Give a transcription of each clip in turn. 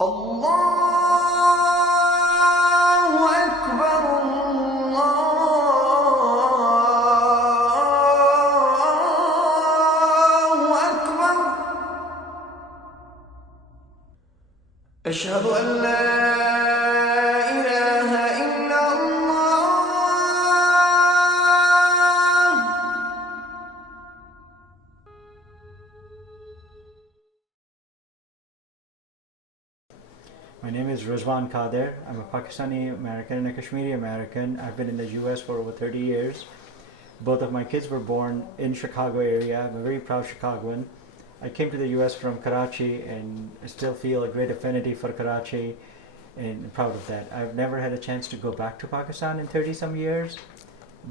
Allahu Akbar, Allahu Akbar. Ashhadu an la ilaha illa Allah. My name is Rizwan Kadir. I'm a Pakistani American and a Kashmiri American. I've been in the US for over 30 years. Both of my kids were born in Chicago area. I'm a very proud Chicagoan. I came to the US from Karachi and I still feel a great affinity for Karachi and I'm proud of that. I've never had a chance to go back to Pakistan in 30 some years,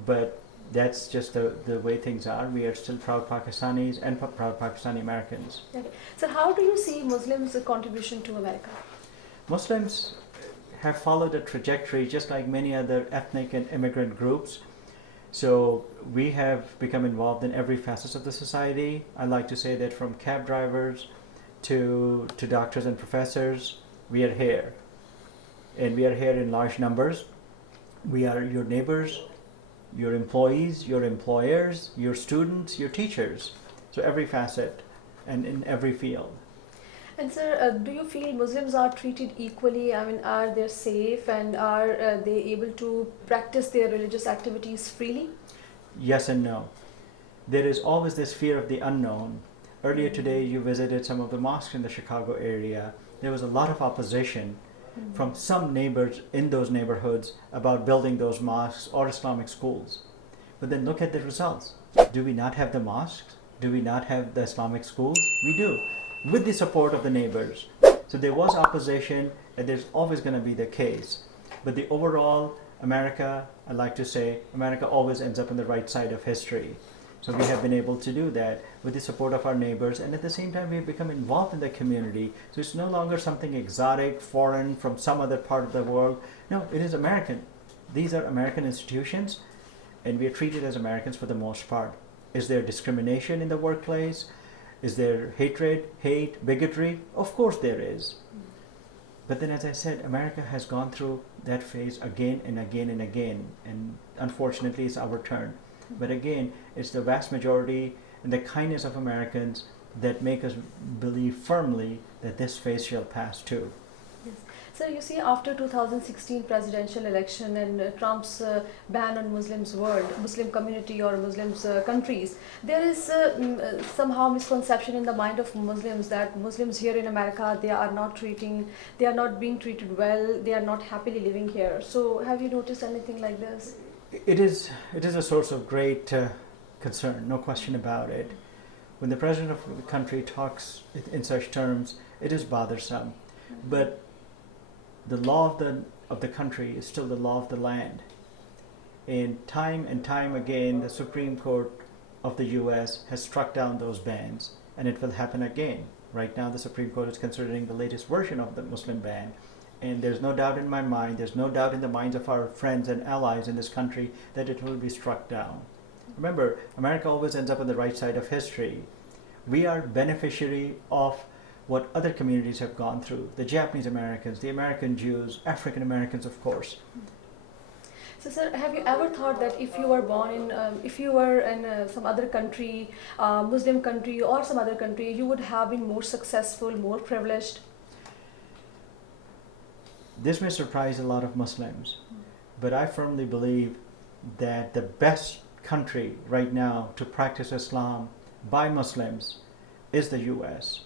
but that's just the way things are. We are still proud Pakistanis and proud Pakistani Americans. Okay. So how do you see Muslims' contribution to America? Muslims have followed a trajectory just like many other ethnic and immigrant groups. So we have become involved in every facet of the society. I like to say that from cab drivers to doctors and professors, we are here. And we are here in large numbers. We are your neighbors, your employees, your employers, your students, your teachers. So every facet and in every field. And sir, do you feel Muslims are treated equally? I mean, are they safe and are they able to practice their religious activities freely? Yes and no. There is always this fear of the unknown. Earlier today, you visited some of the mosques in the Chicago area. There was a lot of opposition from some neighbors in those neighborhoods about building those mosques or Islamic schools. But then look at the results. Do we not have the mosques? Do we not have the Islamic schools? We do, with the support of the neighbors. So there was opposition, and there's always going to be the case. But the overall America, I like to say, America always ends up on the right side of history. So we have been able to do that with the support of our neighbors, and at the same time we have become involved in the community. So it's no longer something exotic, foreign, from some other part of the world. No, it is American. These are American institutions, and we are treated as Americans for the most part. Is there discrimination in the workplace? Is there hatred, hate, bigotry? Of course there is. But then, as I said, America has gone through that phase again and again and again, and unfortunately it's our turn. But again, it's the vast majority and the kindness of Americans that make us believe firmly that this phase shall pass too. Yes. So you see, after 2016 presidential election and Trump's ban on Muslims world, Muslim community or Muslims countries, there is somehow misconception in the mind of Muslims that Muslims here in America, they are not being treated well, they are not happily living here. So have you noticed anything like this? It is a source of great concern, no question about it. When the president of the country talks in such terms, it is bothersome. But the law of the country is still the law of the land. And time again, the Supreme Court of the US has struck down those bans, and it will happen again. Right now, the Supreme Court is considering the latest version of the Muslim ban. And there's no doubt in my mind, there's no doubt in the minds of our friends and allies in this country that it will be struck down. Remember, America always ends up on the right side of history. We are beneficiary of what other communities have gone through. The Japanese Americans, the American Jews, African Americans, of course. So sir, have you ever thought that if you were born in, if you were in some other country, Muslim country or some other country, you would have been more successful, more privileged? This may surprise a lot of Muslims, but I firmly believe that the best country right now to practice Islam by Muslims is the US.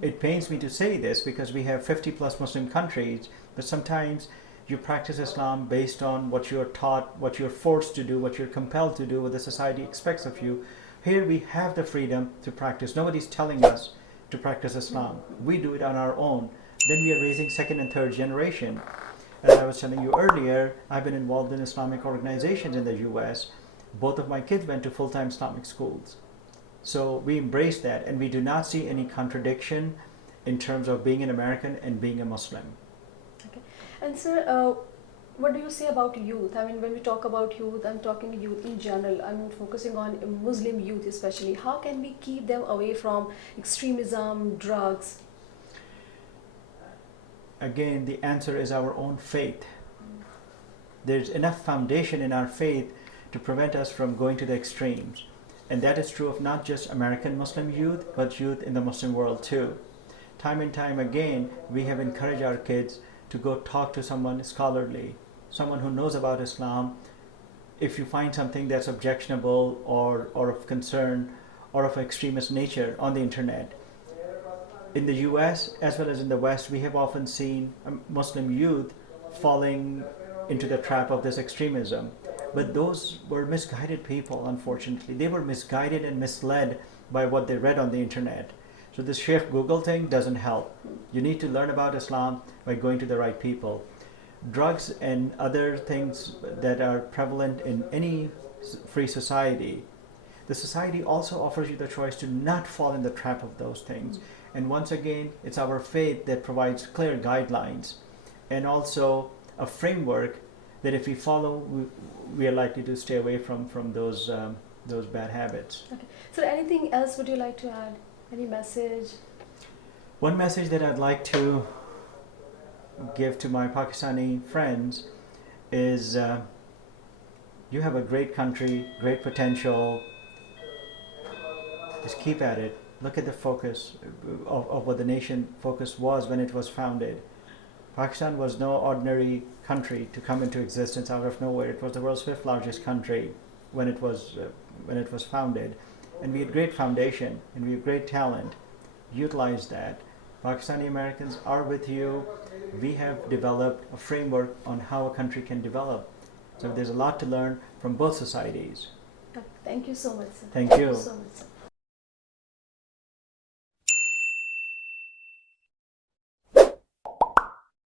It pains me to say this because we have 50 plus Muslim countries, but sometimes you practice Islam based on what you're taught, what you're forced to do, what you're compelled to do, what the society expects of you. Here we have the freedom to practice. Nobody's telling us to practice Islam. We do it on our own. Then we are raising second and third generation. As I was telling you earlier, I've been involved in Islamic Organizations in the US. Both of my kids went to full-time Islamic schools. So we embrace that, and we do not see any contradiction in terms of being an American and being a Muslim. Okay. And sir, what do you say about youth? I mean, when we talk about youth, I'm talking youth in general. I'm focusing on Muslim youth especially. How can we keep them away from extremism, drugs? again, the answer is our own faith. There's enough foundation in our faith to prevent us from going to the extremes. And that is true of not just American Muslim youth, but youth in the Muslim world too. Time and time again, we have encouraged our kids to go talk to someone scholarly, someone who knows about Islam. If you find something that's objectionable or of concern or of extremist nature on the internet. In the US as well as in the West, we have often seen Muslim youth falling into the trap of this extremism. But those were misguided people, unfortunately. They were misguided and misled by what they read on the internet. So this Sheikh Google thing doesn't help. You need to learn about Islam by going to the right people. Drugs and other things that are prevalent in any free society, the society also offers you the choice to not fall in the trap of those things. And once again, it's our faith that provides clear guidelines and also a framework that if we follow, we are likely to stay away from those bad habits. Okay. So anything else would you like to add? Any message? One message that I'd like to give to my Pakistani friends is you have a great country, great potential. Just keep at it. Look at the focus of what the nation focus was when it was founded. Pakistan was no ordinary country to come into existence out of nowhere. It was the world's 5th largest country when it was founded, and we had great foundation and we have great talent. Utilize that. Pakistani Americans are with you. We have developed a framework on how a country can develop. So there's a lot to learn from both societies. Thank you so much, sir. Thank you. So much, sir.